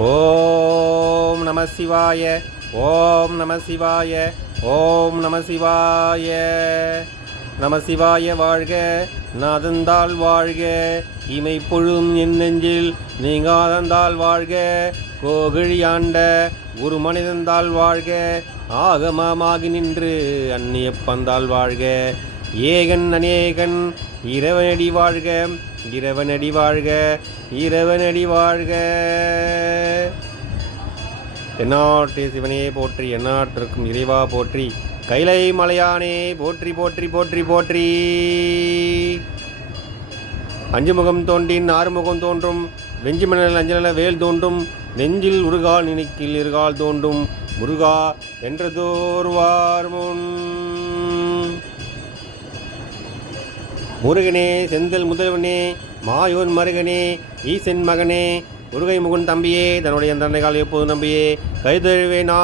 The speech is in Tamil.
ஓம் நம சிவாய ஓம் நம சிவாய ஓம் நம சிவாய. நம சிவாய வாழ்க நாதந்தாள் வாழ்க இமை பொழுதும் என் நெஞ்சில் நீங்காதந்தாள் வாழ்க கோகிழியாண்ட ஒரு மனிதந்தால் வாழ்க ஆகமமாகி நின்று அந்நியப்பந்தால் வாழ்க. ஏகன் அநேகன் இரவனடி வாழ்க இரவனடி வாழ்க இரவனடி வாழ்க. எந்நாட்டு சிவனே போற்றி எந்நாட்டிற்கும் இறைவா போற்றி கைலை மலையானே போற்றி போற்றி போற்றி போற்றி. அஞ்சு முகம் தோன்றின் ஆறு முகம் தோன்றும் வெஞ்சிமணல் அஞ்சல வேல் தோன்றும் நெஞ்சில் உருகால் நினைக்கில் இருகால் தோன்றும் முருகா என்றதோர்வார் முன் முருகனே செந்தல் முதல்வனே மாயோன் மருகனே ஈசன் மகனே முருகை முகன் தம்பியே தன்னுடைய தன்னை கால் எப்போது நம்பியே கைதழுவேனா